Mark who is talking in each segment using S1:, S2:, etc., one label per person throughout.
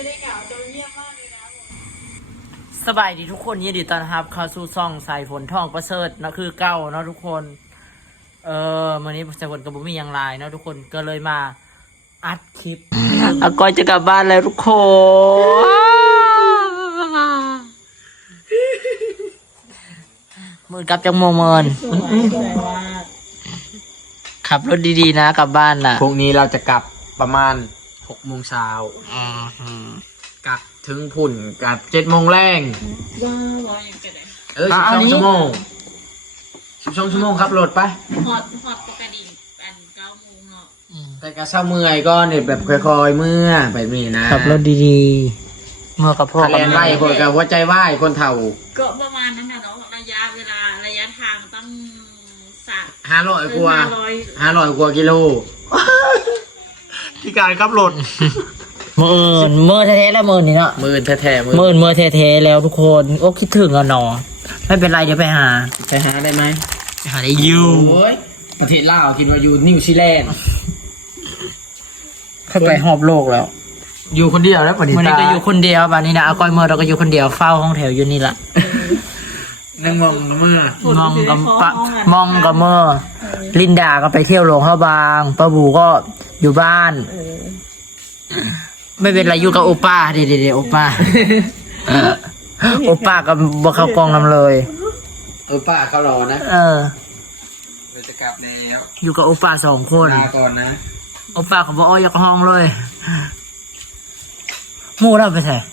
S1: ได้กล่าวโดนเยี่ยมมากเลยนะ
S2: สบายดีทุกคนยินดีต้อนรับเข้าสู่ซ่องสายฝนทองประเสริฐนะคือเก้าเนาะทุกคนวันนี้สายฝนกับบุมีอย่างไรเนาะทุกคนก็เลยมาอัดคลิปอากอยจะกลับบ้านแล้วทุกคนมือกลับจากโมเมินขับรถดีๆนะกลับบ้านน่ะ
S3: พรุ่งนี้เราจะกลับประมาณ6 โมงเช้า กลับถึงพุ่นกับ7 โมงแรง
S1: ว่าอย่างเกิดอะไร
S3: 12 ชั่วโมง12 ชั่วโมงครับรถไป
S1: ฮอตปกติอัน9 โมงเนาะ
S3: แต่ก็เช้าเมื่อยก็เนี่ยแบบค่อยๆเมื่อแบบนี้นะ
S2: ขับรถดีๆเมื่อกับพ่อ
S3: คะแนนไหวคนกับหัวใจไหวคนเฒ่า
S1: ก็ประมาณนั้นนะเนาะระยะทางตั้ง
S3: 500 กว่า500 กว่ากิโลที่การขับรถ
S2: เมื่อแท้ๆแล้วนี่เนาะ
S3: มื่นแท้ๆ
S2: มื่นแท้ๆแล้วทุกคนโอ้คิดถึงอ่ะหนอไม่เป็นไรเดี๋ยวไปหา
S3: ได้ไหม
S2: หาได้อยู่
S3: ประเทศลาวคิดว่าอยู่นิวซีแลนด์
S2: เข้าไปหอบโลกแล้ว
S3: อยู่คนเดียวแล้วปณิตา
S2: วันนี้ก็อยู่คนเดียวบ้านนี้นะอากอยเมื่อเราก็อยู่คนเดียวเฝ้าห้องแถวอยู่นี่แหละ
S3: นั่งมองกับเมื่อ
S2: มองกับเมื่อลินดาก็ไปเที่ยวหลวงพระบางป้าบูก็อยู่บ้านไม่เป็นไรอยู่กับโอป้าเดี๋ยวโอป้าโอป้ากับบ่เข้ากองนำเลย
S3: ป้าเขารอนะเราจะกลับแล้ว
S2: อยู่กับโอป้า2 คน
S3: ลาก่อนนะ
S2: โอป้าเขาบอกอยากห้องเลยมู่เราไปไหน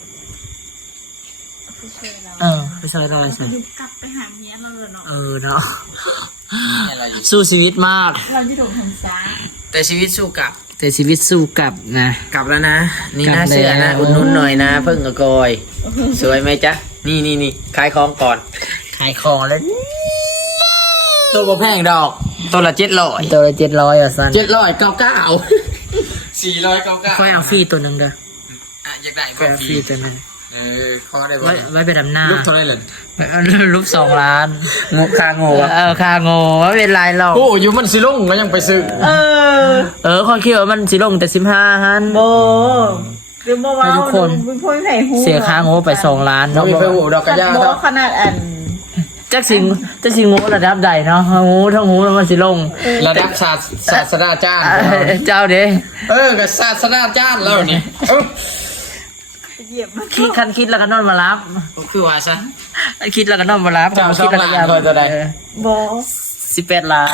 S2: ไปเซอร์อะไรเซอร์
S1: กลับไปหาเมียเราเลยเนาะ
S2: เนาะสู้ชีวิตมาก
S1: เราจะโดนทำซ้า
S3: แต่ชีวิตสู้กลับ
S2: นะ
S3: กลับแล้วนะนี่น่าเชื่อนะอุ่นนุ่นหน่อยนะเพิ่งกอยสวยไหมจ๊ะนี่ขายของก่อน
S2: ขายของแล้ว
S3: ตัวบ่แพงดอกตัวละ700
S2: อ่ะสัน
S3: 499
S2: ค่อยเอาฟรีตัวนึงเด้อ
S3: อยากได้
S2: ค่อยเอาฟรีตัวนึง
S3: ขอได้บ่
S2: ไว้ไปดำหน้า
S3: รูปเท่าไรเลย
S2: รูป2 ล้าน
S3: งบค่าโง่
S2: ค่าโง่ไม่เป็นไรหรอก
S3: โอ้อยู่มันสิลงแล้วยังไปซื้อ
S2: ข้อคิดว่ามันสิลงแต่15ฮัน
S1: โบคือเมื่อวาน
S2: ทุกคนเสียค่าโง่ไป2 ล้าน
S3: เนาะไปโอ้ดอกกระยาเนาะ
S1: ขนาดอัน
S2: จักสิงโง่ระดับใดเนาะโง่ทั้งโง่แล้วมันสิลง
S3: ระดับศาสดาจารย์
S2: เจ้าเด้
S3: ก็ศาสดาจารย์แล้วนี่
S2: คิดแล้วก็นอนมารับ
S3: คือว่าซะ
S2: คิดแล้วก็นอนมารับ
S3: คิดระยะเลยตัวใด
S1: บอ
S2: 18 ล้าน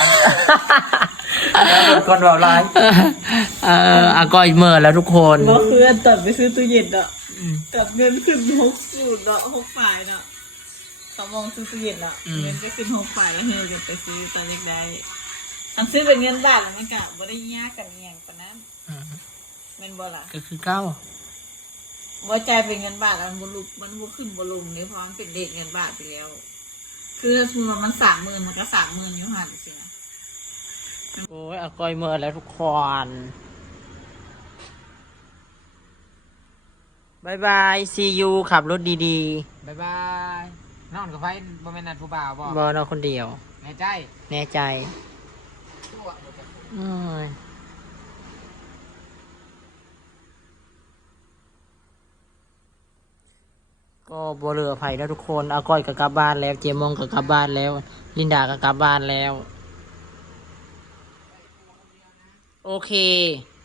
S2: คนบอกร้ายอากอยเมื่อแล้วทุกคน
S1: ก็คือตัดไปซื้อตู้เย็นอ่ะกับเงินขึ้น60เนาะ6 ฝ่ายเนาะ2 โมงซื้อตู้เย็นอ่ะเงินก็ขึ้น6 ฝ่ายแล้วเฮจะไปซื้อตอนเล็กได้อันซื้อเป็นเงินบาทแล้วมันกะบ่ได้ยากกันอย่างปานนั้นแม่นบ่ล่ะ
S2: ก็คือเก้า
S1: ว่าใจเป็นเงินบาทมันบ่ขึ้นบ่ลงเนี่ยเพราะมันเป็นเด็กเงินบาทไปแล้วคือสมมติมัน30,000มันก็30,000อยู่หันสินะ
S2: โอ้ยอากอยเมื่อแล้วทุกคน บายบายซียูขับรถดี
S3: ๆบายบายนอนกับไฟบ่แม่นนัดผู้บ่าวบ่
S2: นอนคนเดียว
S3: แน่ใจ
S2: ก็บัวเรือไผ่แล้วทุกคนอาก้อยก็กลับบ้านแล้วเจมองก็กลับบ้านแล้วลินดาก็กลับบ้านแล้วโอเค